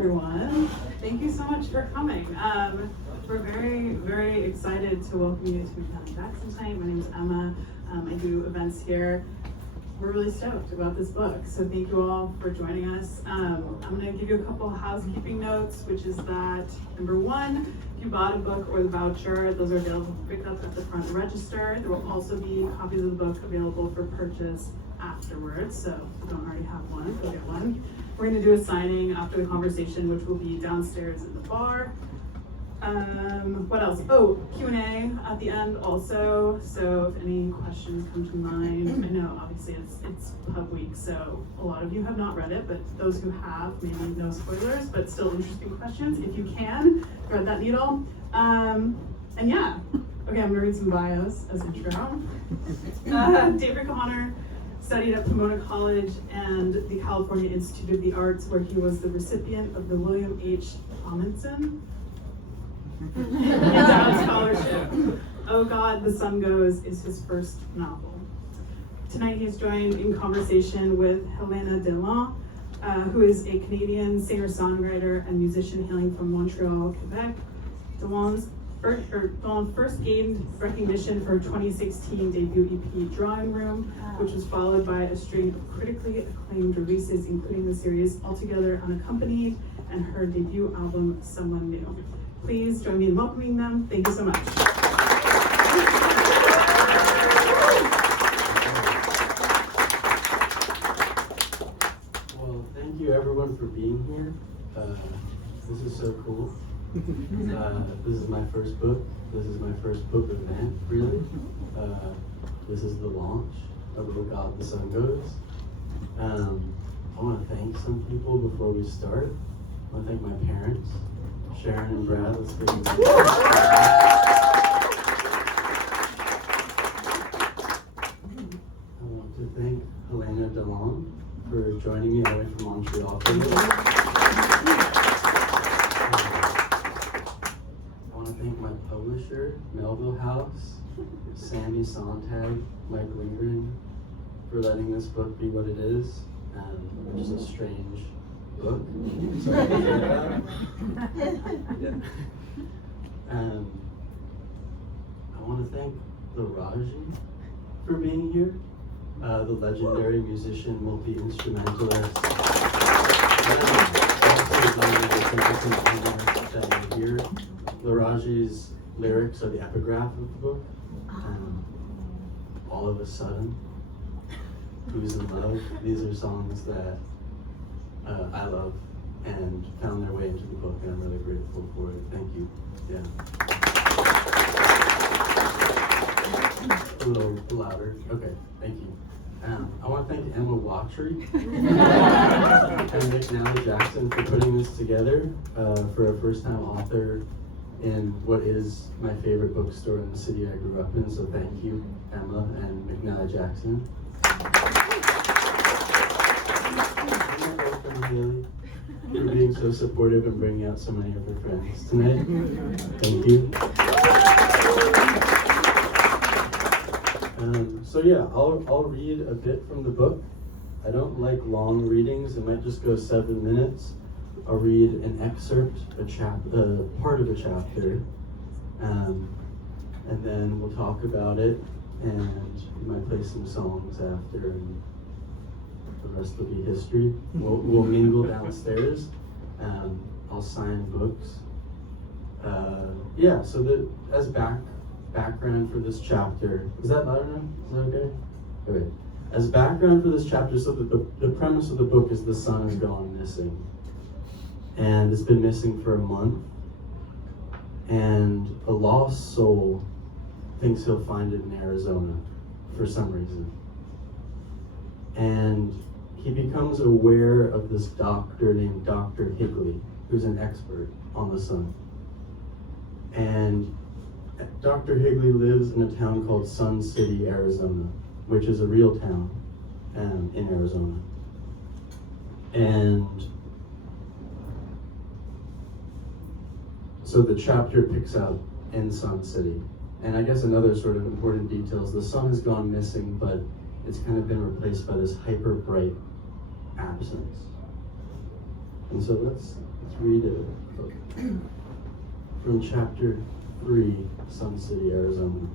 everyone. Thank you so much for coming. We're very, very excited to welcome you to McNally Jackson tonight. My name is Emma. I do events here. We're really stoked about this book, so thank you all for joining us. I'm going to give you a couple housekeeping notes, which is that number one, if you bought a book or the voucher, those are available for pickup at the front register. There will also be copies of the book available for purchase afterwards, so if you don't already have one, go get one. We're going to do a signing after the conversation, which will be downstairs in the bar. What else? Oh, Q&A at the end also, so if any questions come to mind. I know obviously it's pub week, so a lot of you have not read it, but those who have, maybe no spoilers, but still interesting questions. If you can, thread that needle. And yeah, okay, I'm gonna read some bios as intro. David Connor studied at Pomona College and the California Institute of the Arts, where he was the recipient of the William H. Tomlinson Endowed Scholarship. Oh God, the Sun Goes is his first novel. Tonight he's joined in conversation with Helena Deland, who is a Canadian singer-songwriter and musician hailing from Montreal, Quebec. Deland first gained recognition for her 2016 debut EP, Drawing Room, which was followed by a string of critically acclaimed releases, including the series Altogether Unaccompanied and her debut album, Someone New. Please join me in welcoming them. Thank you so much. Well, thank you everyone for being here. This is so cool. This is my first book. This is my first book event, really. This is the launch of Oh God, the Sun Goes. I want to thank some people before we start. I want to thank my parents, Sharon and Brad. Let's give them I want to thank Helena Deland for joining me all the way from Montreal for this. I want to thank my publisher, Melville House, Sammy Sontag, Mike Lindgren, for letting this book be what it is, which is a strange book. Sorry to hear that. Yeah. I want to thank the Raji for being here, the legendary musician, multi-instrumentalist. Also, here, the Raji's lyrics are the epigraph of the book. All of a Sudden, Who's in Love, these are songs that I love and found their way into the book, and I'm really grateful for it. Thank you. Yeah. A little louder. Okay, thank you. I want to thank Emma Watry and McNally Jackson for putting this together for a first-time author in what is my favorite bookstore in the city I grew up in. So thank you, Emma and McNally Jackson. Haley, for being so supportive and bringing out so many of her friends tonight. Thank you. So yeah, I'll read a bit from the book. I don't like long readings. It might just go 7 minutes. I'll read an excerpt, part of a chapter, and then we'll talk about it, and we might play some songs after, and the rest will be history. We'll mingle downstairs. I'll sign books. Yeah, so as background for this chapter, is that loud enough? Is that okay? Okay. As background for this chapter, so the premise of the book is the son has gone missing. And it's been missing for a month. And a lost soul thinks he'll find it in Arizona for some reason. And he becomes aware of this doctor named Dr. Higley, who's an expert on the sun. And Dr. Higley lives in a town called Sun City, Arizona, which is a real town in Arizona. And so the chapter picks up in Sun City. And I guess another sort of important detail is the sun has gone missing, but it's kind of been replaced by this hyper bright absence. And so let's read it from chapter 3, Sun City, Arizona.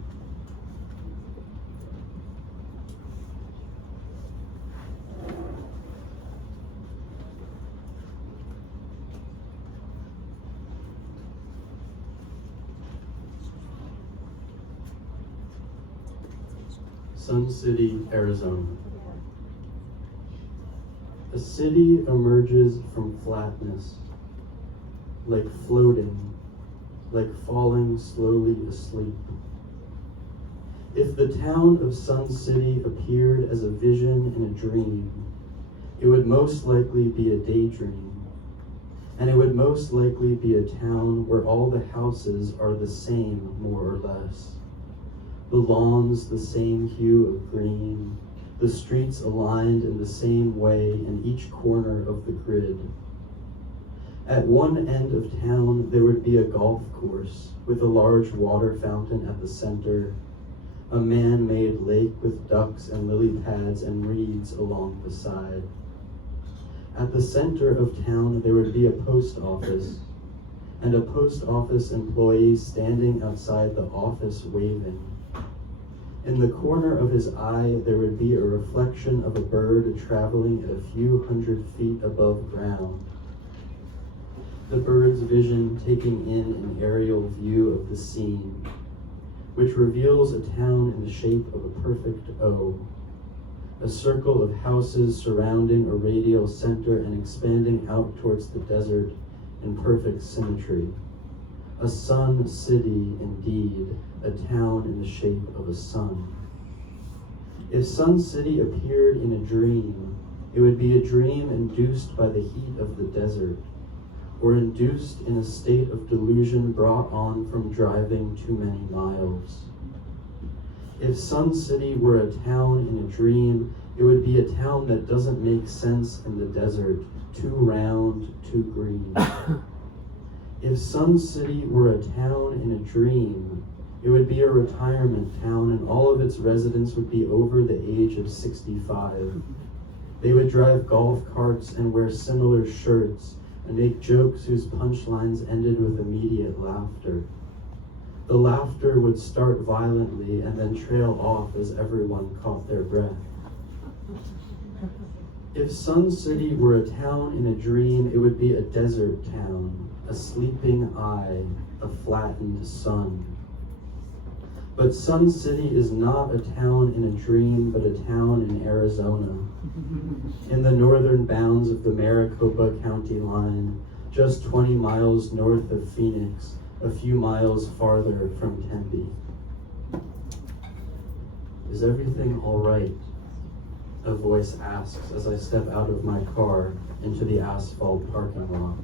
Sun City, Arizona. A city emerges from flatness, like floating, like falling slowly asleep. If the town of Sun City appeared as a vision in a dream, it would most likely be a daydream, and it would most likely be a town where all the houses are the same, more or less. The lawns the same hue of green, the streets aligned in the same way in each corner of the grid. At one end of town, there would be a golf course with a large water fountain at the center, a man-made lake with ducks and lily pads and reeds along the side. At the center of town, there would be a post office, and a post office employee standing outside the office waving. In the corner of his eye, there would be a reflection of a bird traveling at a few hundred feet above ground. The bird's vision taking in an aerial view of the scene, which reveals a town in the shape of a perfect O, a circle of houses surrounding a radial center and expanding out towards the desert in perfect symmetry. A sun city, indeed, a town in the shape of a sun. If Sun City appeared in a dream, it would be a dream induced by the heat of the desert, or induced in a state of delusion brought on from driving too many miles. If Sun City were a town in a dream, it would be a town that doesn't make sense in the desert, too round, too green. If Sun City were a town in a dream, it would be a retirement town and all of its residents would be over the age of 65. They would drive golf carts and wear similar shirts and make jokes whose punchlines ended with immediate laughter. The laughter would start violently and then trail off as everyone caught their breath. If Sun City were a town in a dream, it would be a desert town, a sleeping eye, a flattened sun. But Sun City is not a town in a dream, but a town in Arizona, in the northern bounds of the Maricopa County line, just 20 miles north of Phoenix, a few miles farther from Tempe. Is everything all right? A voice asks as I step out of my car into the asphalt parking lot.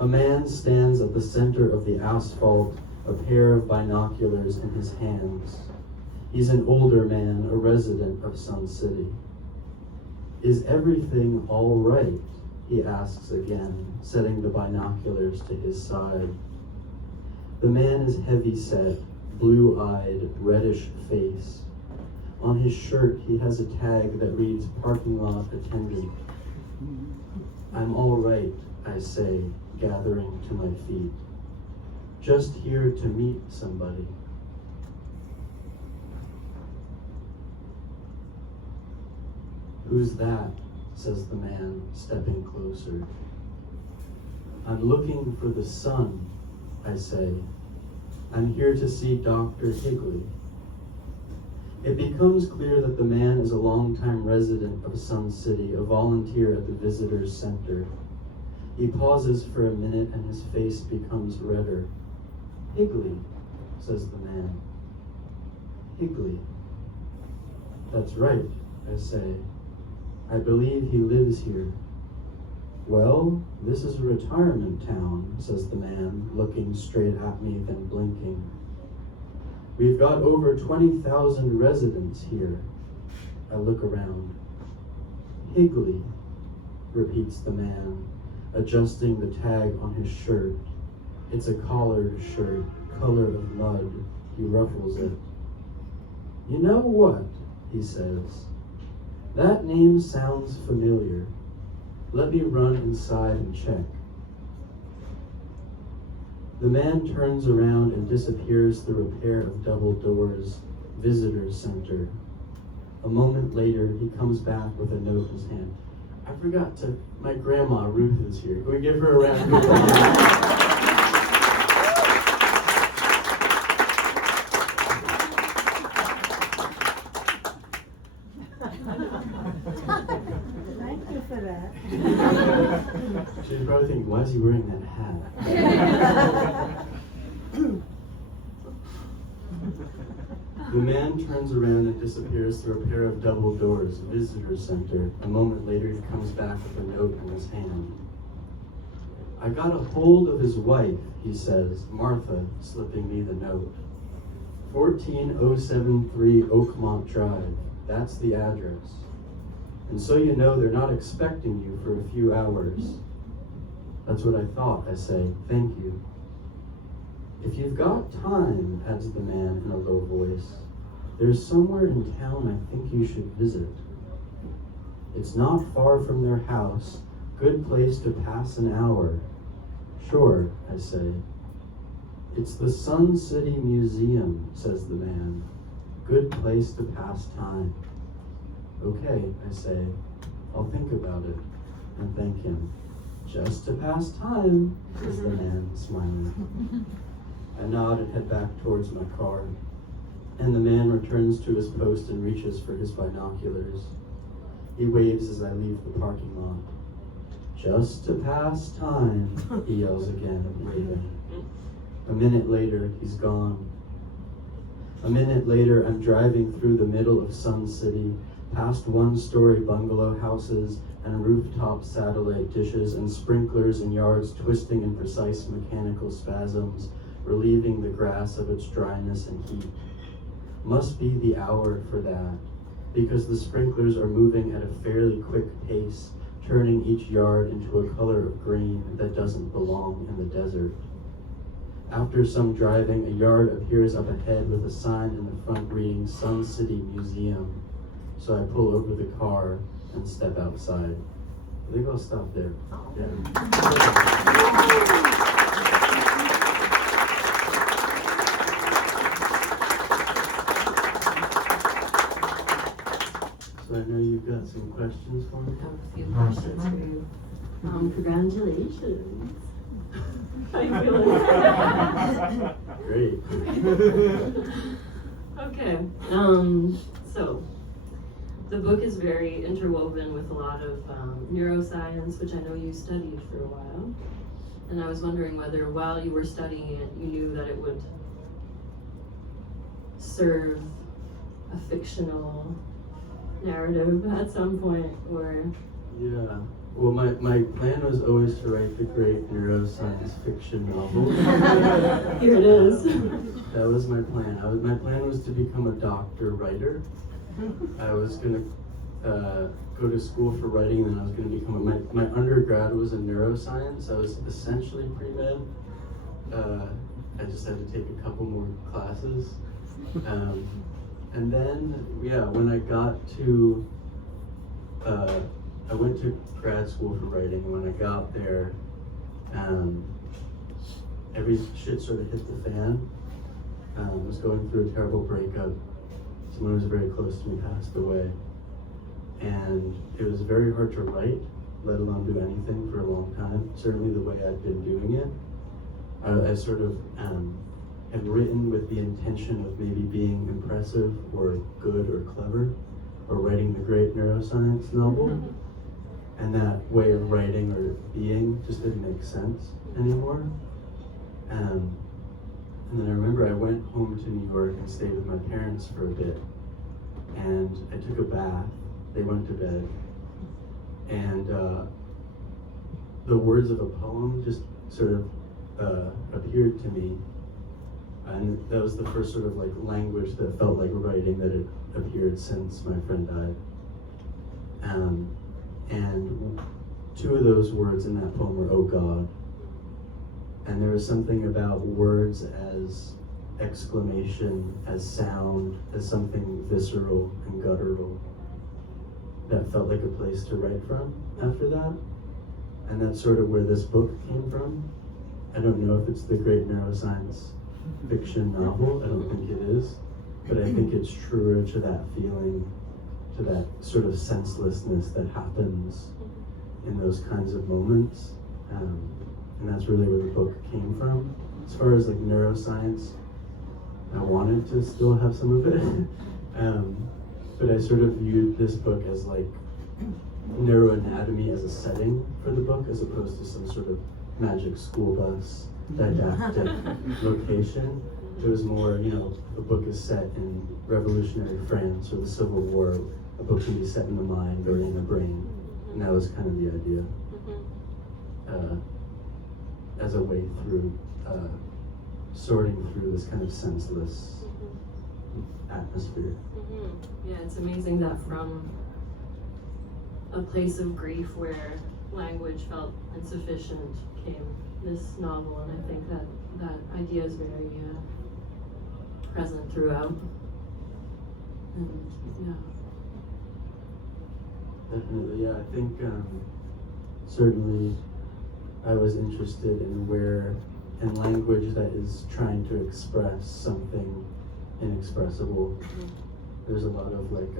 A man stands at the center of the asphalt, a pair of binoculars in his hands. He's an older man, a resident of Sun City. Is everything all right? He asks again, setting the binoculars to his side. The man is heavy-set, blue-eyed, reddish face. On his shirt, he has a tag that reads parking lot attendant. I'm all right, I say, gathering to my feet. Just here to meet somebody. Who's that? Says the man, stepping closer. I'm looking for the sun, I say. I'm here to see Dr. Higley. It becomes clear that the man is a longtime resident of Sun City, a volunteer at the Visitors Center. He pauses for a minute and his face becomes redder. Higley, says the man. Higley. That's right, I say. I believe he lives here. Well, this is a retirement town, says the man, looking straight at me, then blinking. We've got over 20,000 residents here. I look around. Higley, repeats the man, adjusting the tag on his shirt. It's a collared shirt, color of mud. He ruffles it. You know what, he says. That name sounds familiar. Let me run inside and check. The man turns around and disappears through a pair of double doors, visitor center. A moment later, he comes back with a note in his hand. I forgot to, my grandma Ruth is here. Can we give her a round of applause? Thank you for that. She's probably thinking, why is he wearing that hat? The man turns around and disappears through a pair of double doors, visitor center. A moment later, he comes back with a note in his hand. I got a hold of his wife, he says, Martha, slipping me the note. 14073 Oakmont Drive. That's the address. And so you know they're not expecting you for a few hours. That's what I thought, I say. Thank you. If you've got time, adds the man in a low voice, there's somewhere in town I think you should visit. It's not far from their house. Good place to pass an hour. Sure, I say. It's the Sun City Museum, says the man. Good place to pass time. Okay, I say. I'll think about it and thank him. Just to pass time, says the man, smiling. I nod and head back towards my car, and the man returns to his post and reaches for his binoculars. He waves as I leave the parking lot. Just to pass time, he yells again, waving. A minute later, he's gone. A minute later, I'm driving through the middle of Sun City, past one-story bungalow houses and rooftop satellite dishes and sprinklers in yards twisting in precise mechanical spasms, relieving the grass of its dryness and heat. Must be the hour for that, because the sprinklers are moving at a fairly quick pace, turning each yard into a color of green that doesn't belong in the desert. After some driving, a yard appears up ahead with a sign in the front reading Sun City Museum. So I pull over the car and step outside. I think I'll stop there. So I know you've got some questions for me. I have a few questions for you. Congratulations. How you feeling? Great. Okay. So the book is very interwoven with a lot of neuroscience, which I know you studied for a while. And I was wondering whether while you were studying it, you knew that it would serve a fictional narrative at some point, or... Yeah. Well, my plan was always to write the great neuroscience fiction novel. Here it is. That was my plan. My plan was to become a doctor writer. I was gonna go to school for writing, and then I was gonna become my undergrad was in neuroscience. I was essentially pre-med. I just had to take a couple more classes. And then, yeah, when I got to, I went to grad school for writing, and when I got there, every shit sort of hit the fan. I was going through a terrible breakup. Someone who was very close to me passed away. And it was very hard to write, let alone do anything for a long time. Certainly the way I'd been doing it. I sort of had written with the intention of maybe being impressive or good or clever, or writing the great neuroscience novel. And that way of writing or being just didn't make sense anymore. And then I remember I went home to New York and stayed with my parents for a bit. And I took a bath, they went to bed, and the words of a poem just sort of appeared to me. And that was the first sort of like language that felt like writing that had appeared since my friend died. And two of those words in that poem were, "Oh God." And there was something about words as exclamation, as sound, as something visceral and guttural that felt like a place to write from after that. And that's sort of where this book came from. I don't know if it's the great neuroscience fiction novel, I don't think it is, but I think it's truer to that feeling, to that sort of senselessness that happens in those kinds of moments. And that's really where the book came from. As far as like neuroscience, I wanted to still have some of it, but I sort of viewed this book as like neuroanatomy as a setting for the book, as opposed to some sort of magic school bus didactic location. It was more, a book is set in revolutionary France or the Civil War. A book can be set in the mind or in the brain, and that was kind of the idea. As a way through sorting through this kind of senseless atmosphere. Yeah, it's amazing that from a place of grief where language felt insufficient came this novel, and I think that idea is very present throughout. And Definitely, yeah. I think certainly I was interested in language that is trying to express something inexpressible. There's a lot of like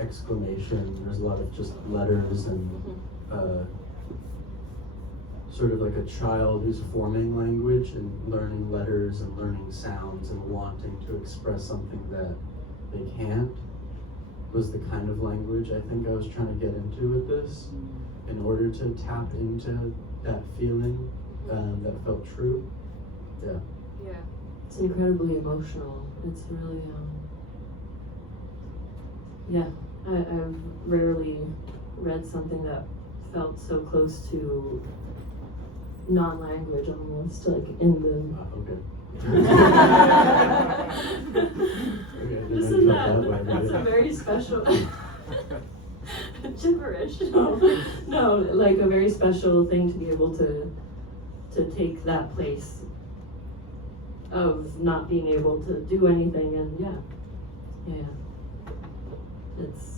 exclamation, there's a lot of just letters and sort of like a child who's forming language and learning letters and learning sounds and wanting to express something that they can't, was the kind of language I think I was trying to get into with this, in order to tap into that feeling that felt true. Yeah. it's incredibly emotional. It's really I've rarely read something that felt so close to non-language, almost like in the Okay. Isn't that's a very special gibberish. No, like a very special thing to be able to take that place of not being able to do anything, and it's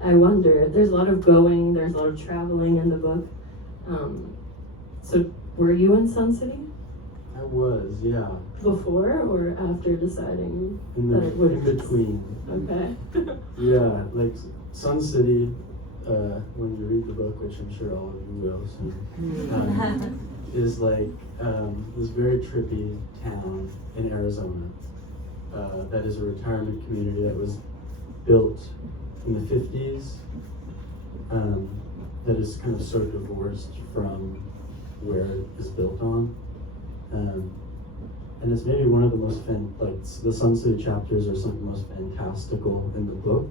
I wonder, there's a lot of going, there's a lot of traveling in the book. So were you in Sun City I was, yeah. before or after deciding that it In would? between. Okay. Yeah, like Sun City, when you read the book, which I'm sure all of you will soon, is like this very trippy town in Arizona that is a retirement community that was built in the 50s, that is kind of so divorced from where it is built on. And it's maybe one of the most, the Sun City chapters are some of the most fantastical in the book,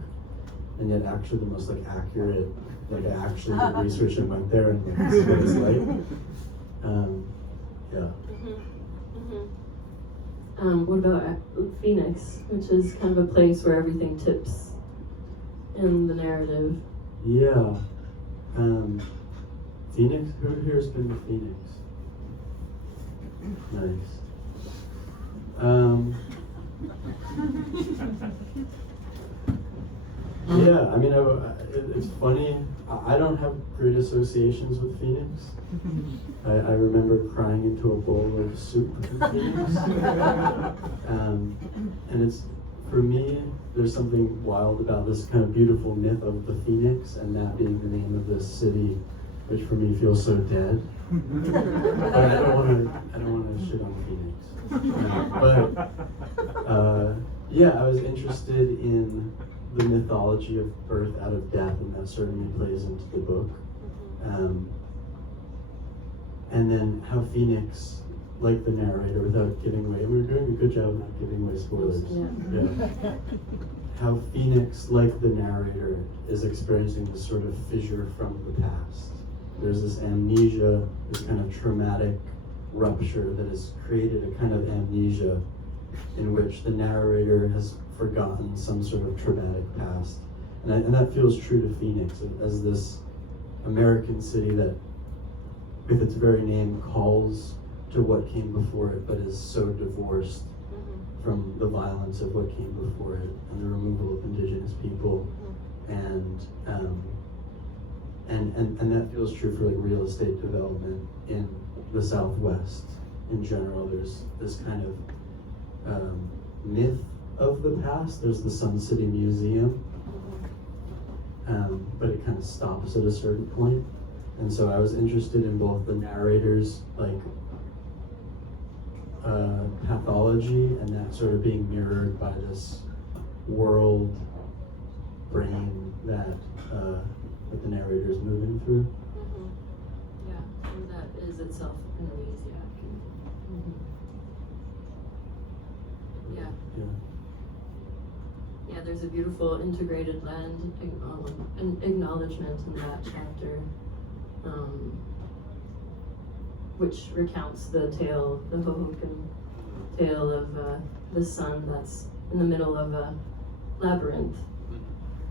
and yet actually the most accurate, I actually did research and went there and this is what it's like. What about Phoenix, which is kind of a place where everything tips in the narrative? Yeah. Phoenix? Who here's been to Phoenix? Nice. Yeah, I mean, it's funny. I don't have great associations with Phoenix. I remember crying into a bowl of soup in Phoenix. And it's, for me, there's something wild about this kind of beautiful myth of the Phoenix, and that being the name of this city, which for me feels so dead. But I don't want to shit on Phoenix. Yeah, I was interested in the mythology of birth out of death, and that certainly plays into the book. And then how Phoenix, like the narrator, without giving away, we're doing a good job of not giving away spoilers. Yeah. How Phoenix, like the narrator, is experiencing this sort of fissure from the past. There's this amnesia, this kind of traumatic rupture that has created a kind of amnesia in which the narrator has forgotten some sort of traumatic past. And that feels true to Phoenix as this American city that, with its very name, calls to what came before it, but is so divorced from the violence of what came before it and the removal of indigenous people, and that feels true for like real estate development in the Southwest in general. There's this kind of myth of the past. There's the Sun City Museum, but it kind of stops at a certain point. And so I was interested in both the narrator's like pathology and that sort of being mirrored by this world brain that the narrator is moving through. Yeah, and that is itself an amnesiac. Yeah. Yeah. Yeah, there's a beautiful integrated land acknowledgement in that chapter, which recounts the tale, the Hohokam tale of the sun that's in the middle of a labyrinth,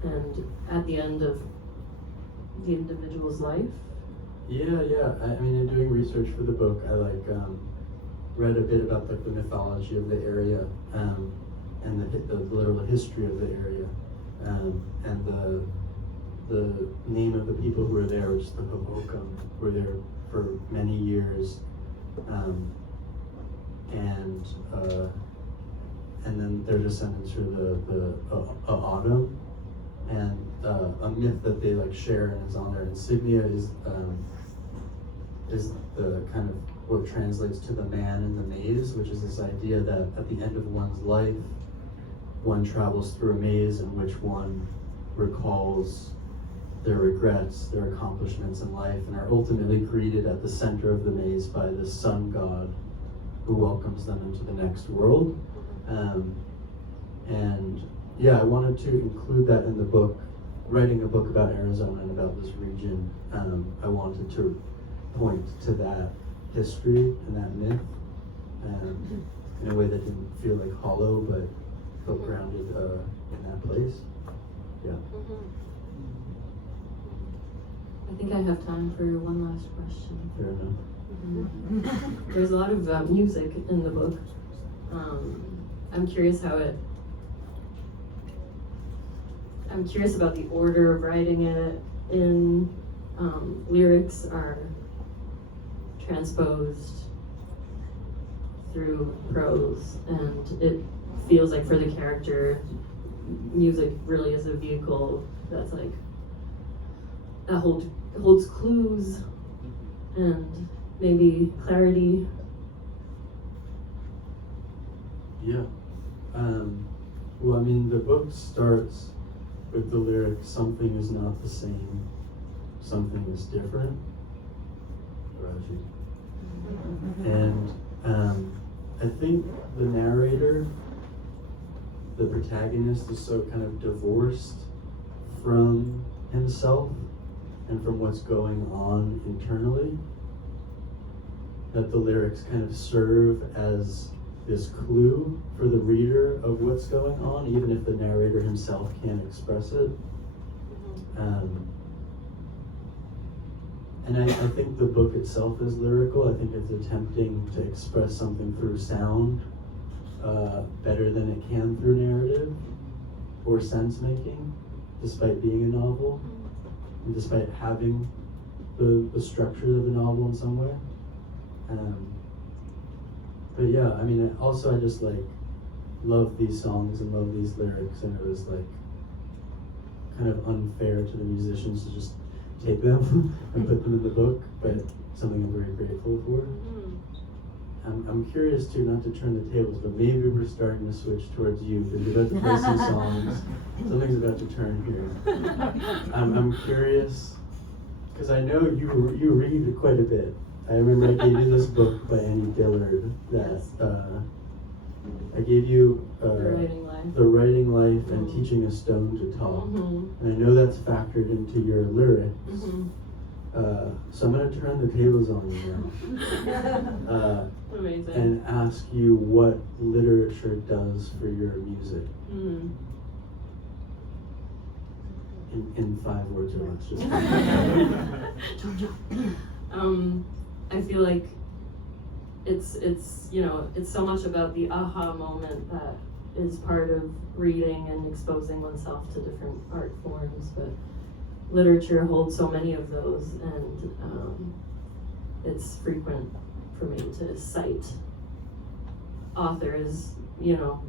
and at the end of the individual's life. Yeah. I mean, in doing research for the book, I read a bit about like the mythology of the area, and the literal history of the area, and the name of the people who were there, which is the Hohokam, were there for many years, and then their descendants are the Autumn, and a myth that they like share and is on their insignia is the kind of what translates to the man in the maze, which is this idea that at the end of one's life, one travels through a maze in which one recalls their regrets, their accomplishments in life, and are ultimately greeted at the center of the maze by the sun god who welcomes them into the next world. And yeah, I wanted to include that in the book. Writing a book about Arizona and about this region, I wanted to point to that history and that myth in a way that didn't feel like hollow, but felt grounded in that place. Yeah. I think I have time for one last question. Fair enough. There's a lot of music in the book. I'm curious about the order of writing it in. Lyrics are transposed through prose, and it feels like for the character, music really is a vehicle that's like that holds clues and maybe clarity. Yeah. Well, I mean, the book starts with the lyric, "Something is not the same, something is different." Raji. And I think the narrator, the protagonist, is so kind of divorced from himself and from what's going on internally that the lyrics kind of serve as this clue for the reader of what's going on, even if the narrator himself can't express it. And I think the book itself is lyrical. I think it's attempting to express something through sound better than it can through narrative or sense making, despite being a novel, and despite having the structure of a novel in some way. But yeah, I mean, I just like love these songs and love these lyrics, and it was like kind of unfair to the musicians to just take them and put them in the book, but something I'm very grateful for. I'm curious too, not to turn the tables, but maybe we're starting to switch towards you, because you're about to play some songs. Something's about to turn here. I'm curious, because I know you read quite a bit. I remember I gave you this book by Annie Dillard that I gave you The Writing Life and Teaching a Stone to Talk. And I know that's factored into your lyrics. So I'm going to turn the tables on you now. Amazing. And ask you what literature does for your music. In 5 words or less. Just I feel like it's you know, it's so much about the aha moment that is part of reading and exposing oneself to different art forms, but literature holds so many of those, and it's frequent for me to cite authors, you know,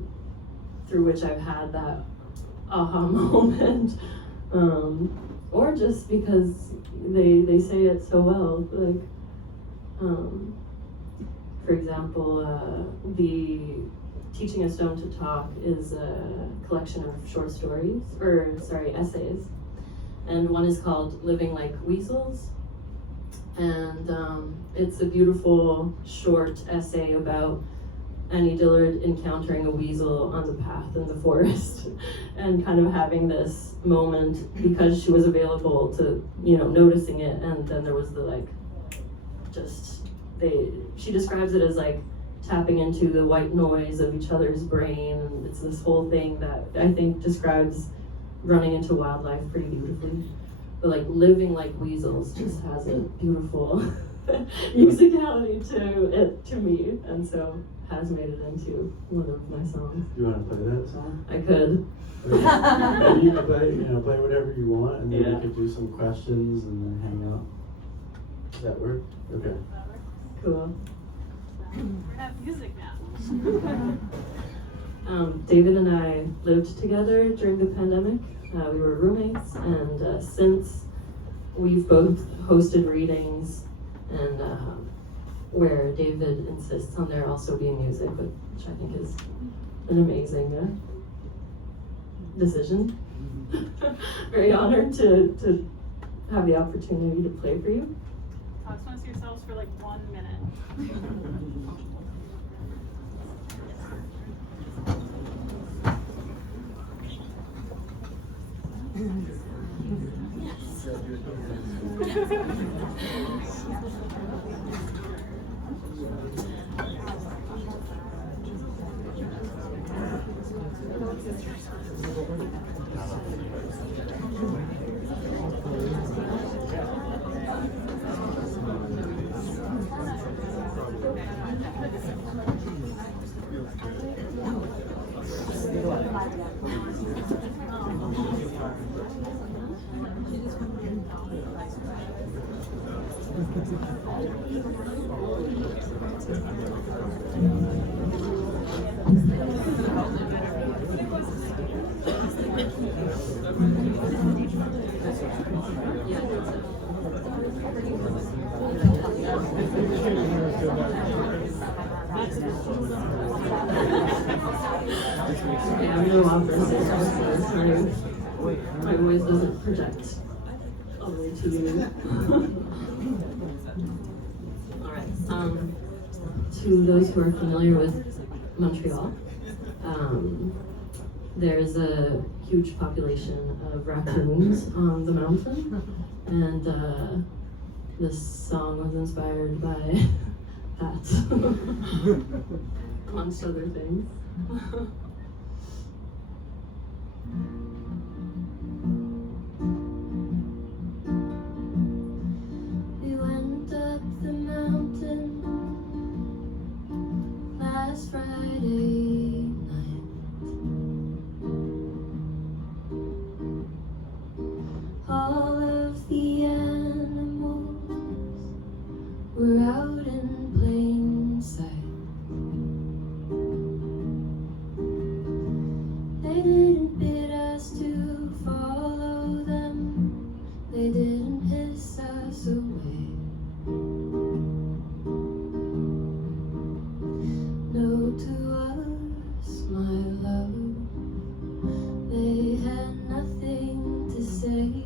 through which I've had that aha moment, or just because they say it so well. Like, for example, the Teaching a Stone to Talk is a collection of short stories, essays, and one is called Living Like Weasels, and it's a beautiful short essay about Annie Dillard encountering a weasel on the path in the forest and kind of having this moment because she was available to, you know, noticing it, and then there was the like, she describes it as like tapping into the white noise of each other's brain, and it's this whole thing that I think describes running into wildlife pretty beautifully. But like Living Like Weasels just has a beautiful musicality to it, to me, and so has made it into one of my songs. You want to play that song? I could. Okay. Maybe you can play whatever you want, and then Yeah. we could do some questions and then hang out. Does that work? Okay. Cool. We have music now. David and I lived together during the pandemic. We were roommates, and since we've both hosted readings, and where David insists on there also being music, which I think is an amazing decision. Very honored to have the opportunity to play for you. Talk amongst yourselves for like 1 minute. I'm no opera singer, so my voice doesn't project all the way to you. Alright, to those who are familiar with Montreal, there's a huge population of raccoons on the mountain, and this song was inspired by that, amongst other things. We went up the mountain last Friday night. All of the animals were out in plain sight. They didn't bid us to follow them. They didn't hiss us away. No to us, my love. They had nothing to say.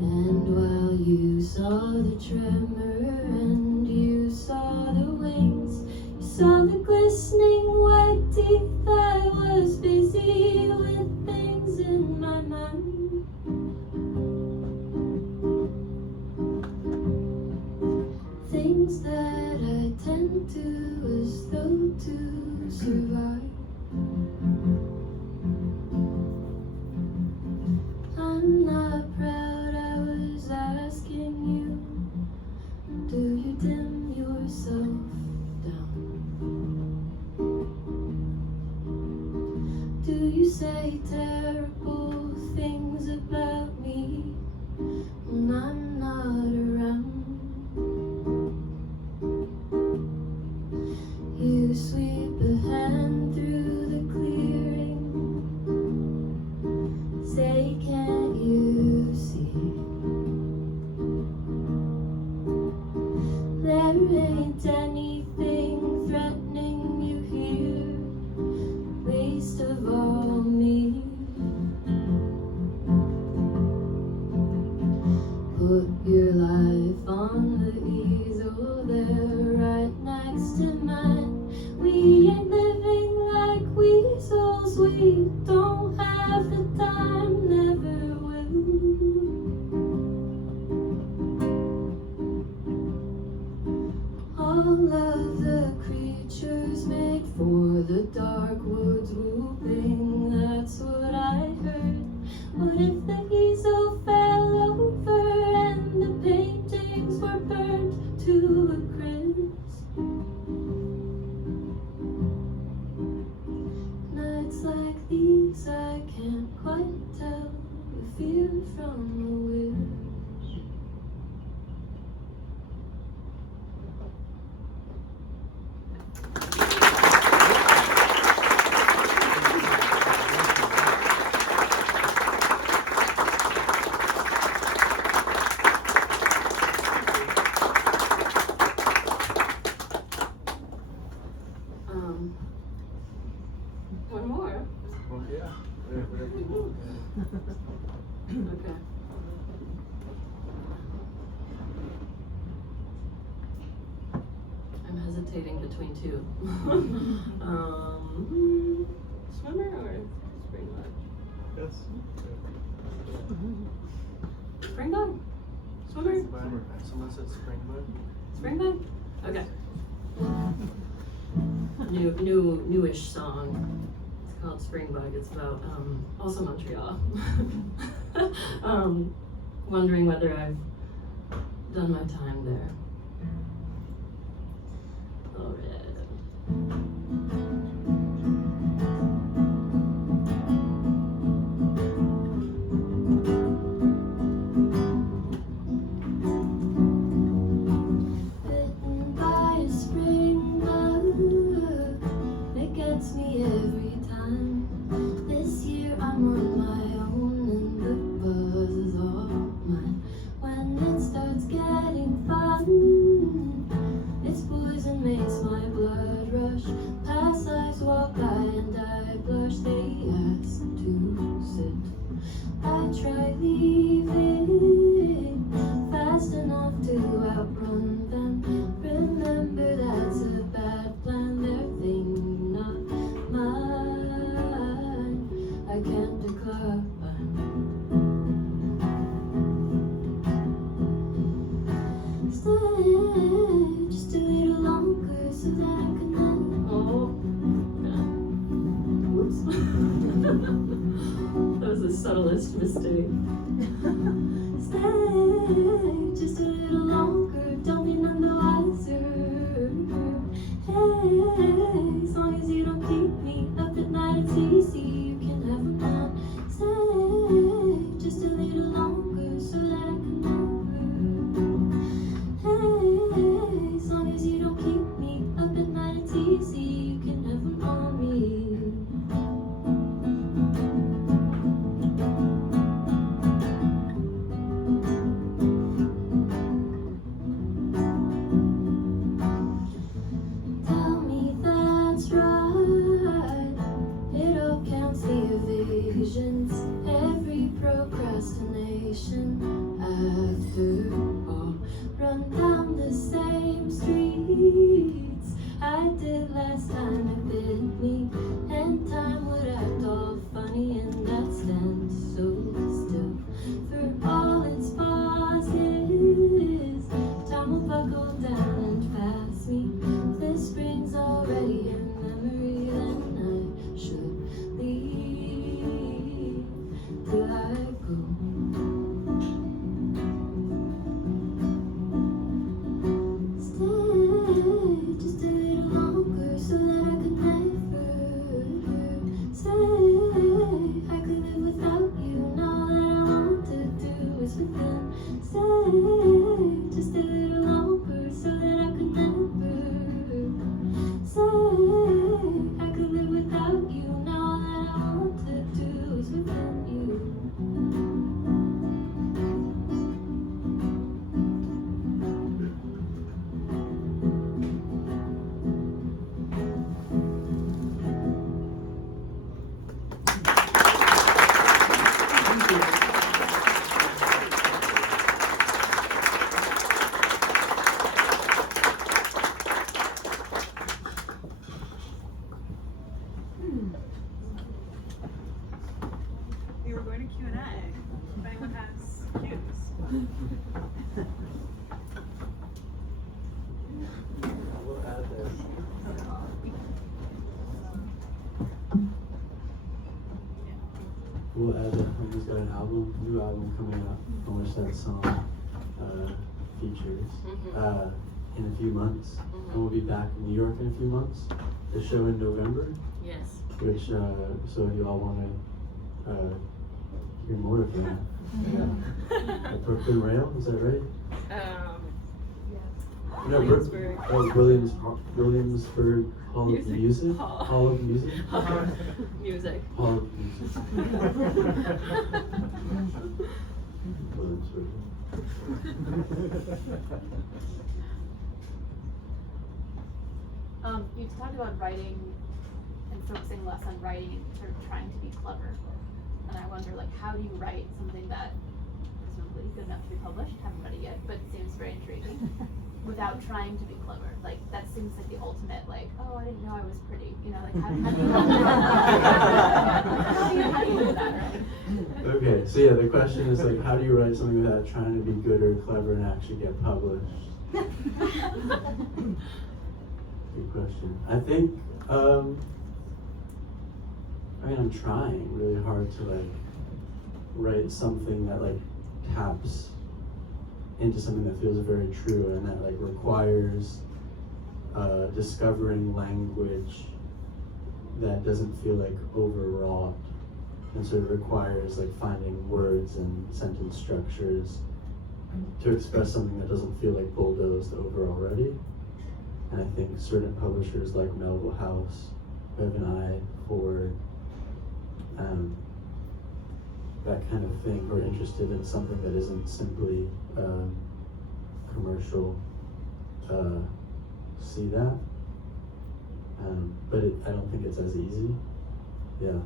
And while you saw the tremor and you saw the wings, you saw the glistening white teeth, I was busy with things in my mind. Things that I tend to as though to survive. I'm not proud I was asking you you say terrible things about me when I'm not around? You sweep a hand through the clearing, say, can't you see? There ain't anything threatening you here, least of all me. Put your life on the easel there, right next to mine. We ain't living like weasels, we don't have the time, never will. All of the creatures made for the dark woods whooping, that's what I heard. What if the easel fell over and the paintings were burned to a crisp? Nights like these I can't quite tell the fear from the weird. One more. Well, yeah. Whatever you want. Okay. I'm hesitating between two. Swimmer or springbok? Yes. Springbok? Swimmer? Summer. Someone said springbok. Springbok? Okay. Newish song. It's called Springbok. It's about also Montreal. Wondering whether I've done my time there. All right. Bitten by a spring bug, it gets me every time. This year I'm on my own and the buzz is all mine. When it starts getting fun, its poison makes my blood rush. Past lives walk by and I blush. They ask to sit. I try leaving fast enough to outrun them. Remember that's a bad plan. Their thing, not mine. I can't decline. Stay just a little longer so that I can end. Oh. Whoops. That was the subtlest mistake. Stay just a little longer, don't be none the wiser. Hey, as long as you don't keep me up at night, it's easy, you can have them all. Stay just a little longer so that I can never. Hey, as long as you don't keep me up at night, it's easy, you can have them on me. Q&A, if anyone has cues. We'll add this. We'll add that he's got an new album coming out, on which that song features in a few months. And we'll be back in New York in a few months. The show in November, Yes. which, so if you all want to hear more of that. At Brooklyn Rail, is that right? No, Williamsburg Hall of Music? Hall of Music? Music. Hall of Music. Williamsburg. You talked about writing and focusing less on writing and sort of trying to be clever. And I wonder, like, how do you write something that presumably is good enough to be published? Haven't read it yet, but it seems very intriguing. Without trying to be clever. Like, that seems like the ultimate, like, oh, I didn't know I was pretty. You know, like, how do you how do you do that, right? Okay, so yeah, the question is like, how do you write something without trying to be good or clever and actually get published? Good question. I think, I mean, I'm trying really hard to like write something that like taps into something that feels very true and that like requires discovering language that doesn't feel like overwrought, and so it requires like finding words and sentence structures to express something that doesn't feel like bulldozed over already. And I think certain publishers like Melville House have an eye for that kind of thing, who are interested in something that isn't simply commercial. See that? But I don't think it's as easy. Yeah.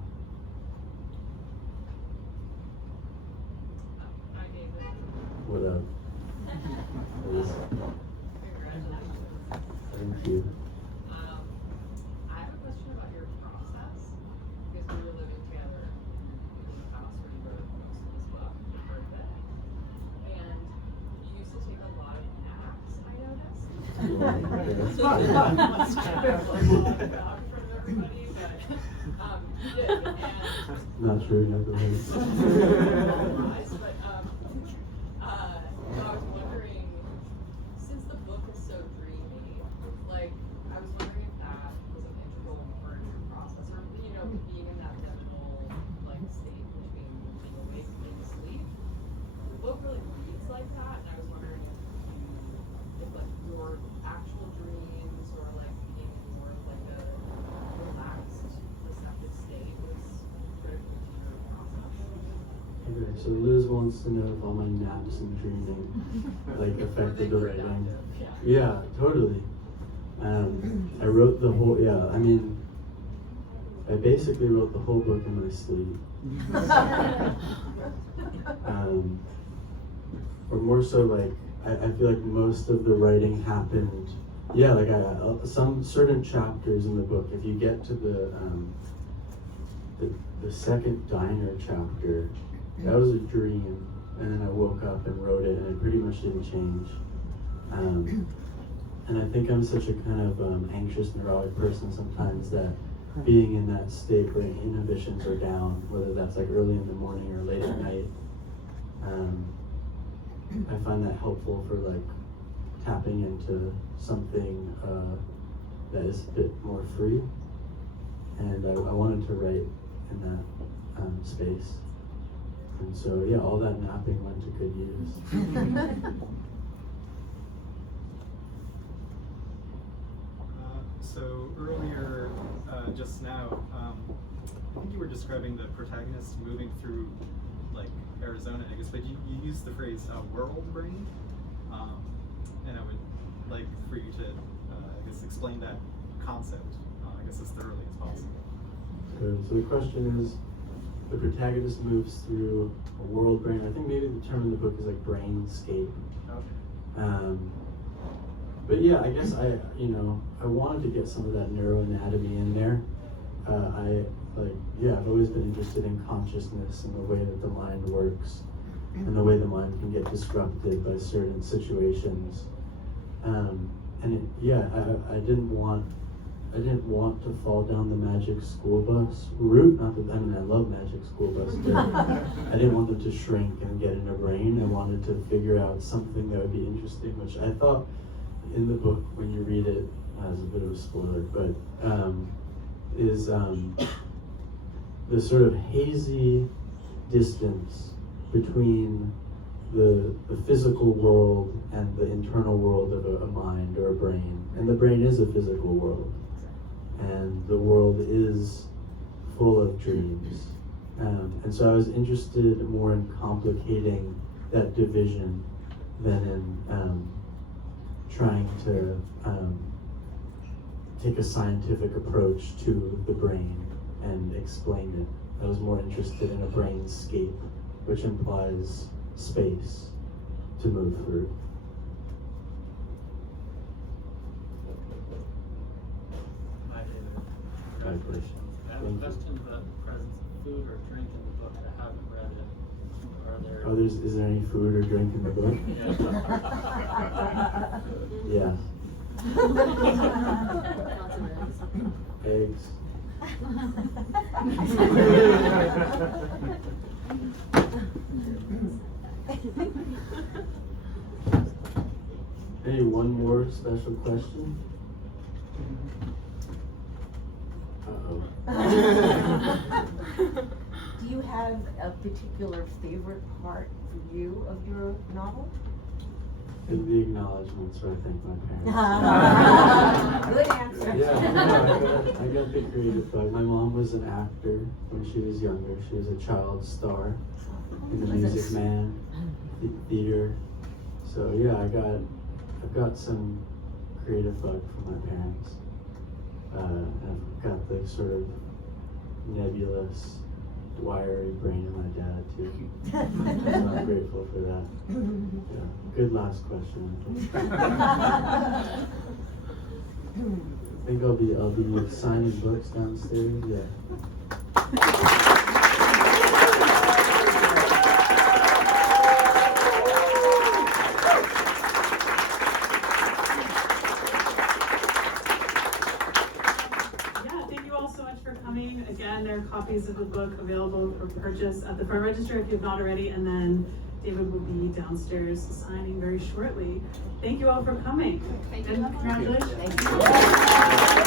What up? Thank you. I have a question about your process, because we were living together in the house where you wrote most of this book for a bit, and you used to take a lot of naps, I noticed. That's So it's not much kind of like out in front of everybody, but you did, and not true, never mind. but I was wondering, since the book is so dreamy, like, I was wondering if that was an integral part of your process, or, you know, being in that liminal, like, state between being awake and being asleep. The book really reads like that, and I was wondering if like, your actual dreams, or, like, being in more of, like, a relaxed, receptive state was critical to your process. Okay, so Liz wants to know if all my naps and dreaming like affected the writing. Yeah, totally. I wrote the whole, I mean, I basically wrote the whole book in my sleep. Or more so like, I feel like most of the writing happened, like some certain chapters in the book, if you get to the second diner chapter, that was a dream, and then I woke up and wrote it, and it pretty much didn't change. And I think I'm such a kind of anxious, neurotic person sometimes that being in that state where inhibitions are down, whether that's like early in the morning or late at night, I find that helpful for like tapping into something that is a bit more free. And I wanted to write in that space. And so, all that napping went to good use. So earlier, just now, I think you were describing the protagonist moving through, like, Arizona, I guess, but you used the phrase world brain, and I would like for you to, I guess, explain that concept, I guess, as thoroughly as possible. So the question is, the protagonist moves through a world brain. I think maybe the term in the book is like brainscape. Okay. But I guess I wanted to get some of that neuroanatomy in there. I've always been interested in consciousness and the way that the mind works and the way the mind can get disrupted by certain situations. I didn't want to fall down the magic school bus route. Not that, I mean, I love magic school bus, but I didn't want them to shrink and get in a brain. I wanted to figure out something that would be interesting, which I thought in the book, when you read it, as a bit of a spoiler, but is the sort of hazy distance between the physical world and the internal world of a mind or a brain. And the brain is a physical world, and the world is full of dreams. And so I was interested more in complicating that division than in trying to take a scientific approach to the brain and explain it. I was more interested in a brainscape, which implies space to move through. Hi, David. Hi, Congratulations. I have a Thank you. question about the presence of food or drink in the book. I haven't read it. Are there? Is there any food or drink in the book? Yeah. Lots of eggs. Eggs. Hey, one more special question? Uh-oh. Do you have a particular favorite part for you of your novel? The acknowledgements where I thank my parents. Good answer. Yeah, I got the creative bug. My mom was an actor when she was younger. She was a child star in the Music Man theater. So yeah, I've got some creative bug from my parents. I've got the sort of nebulous, wiry brain of my dad too. So I'm grateful for that. Yeah, good last question. I think I'll be signing books downstairs. Yeah. Thank you all so much for coming. Again, there are copies of the book available for purchase at the front register if you have not already, and then David will be downstairs signing very shortly. Thank you all for coming. Thank you. And congratulations. Thank you.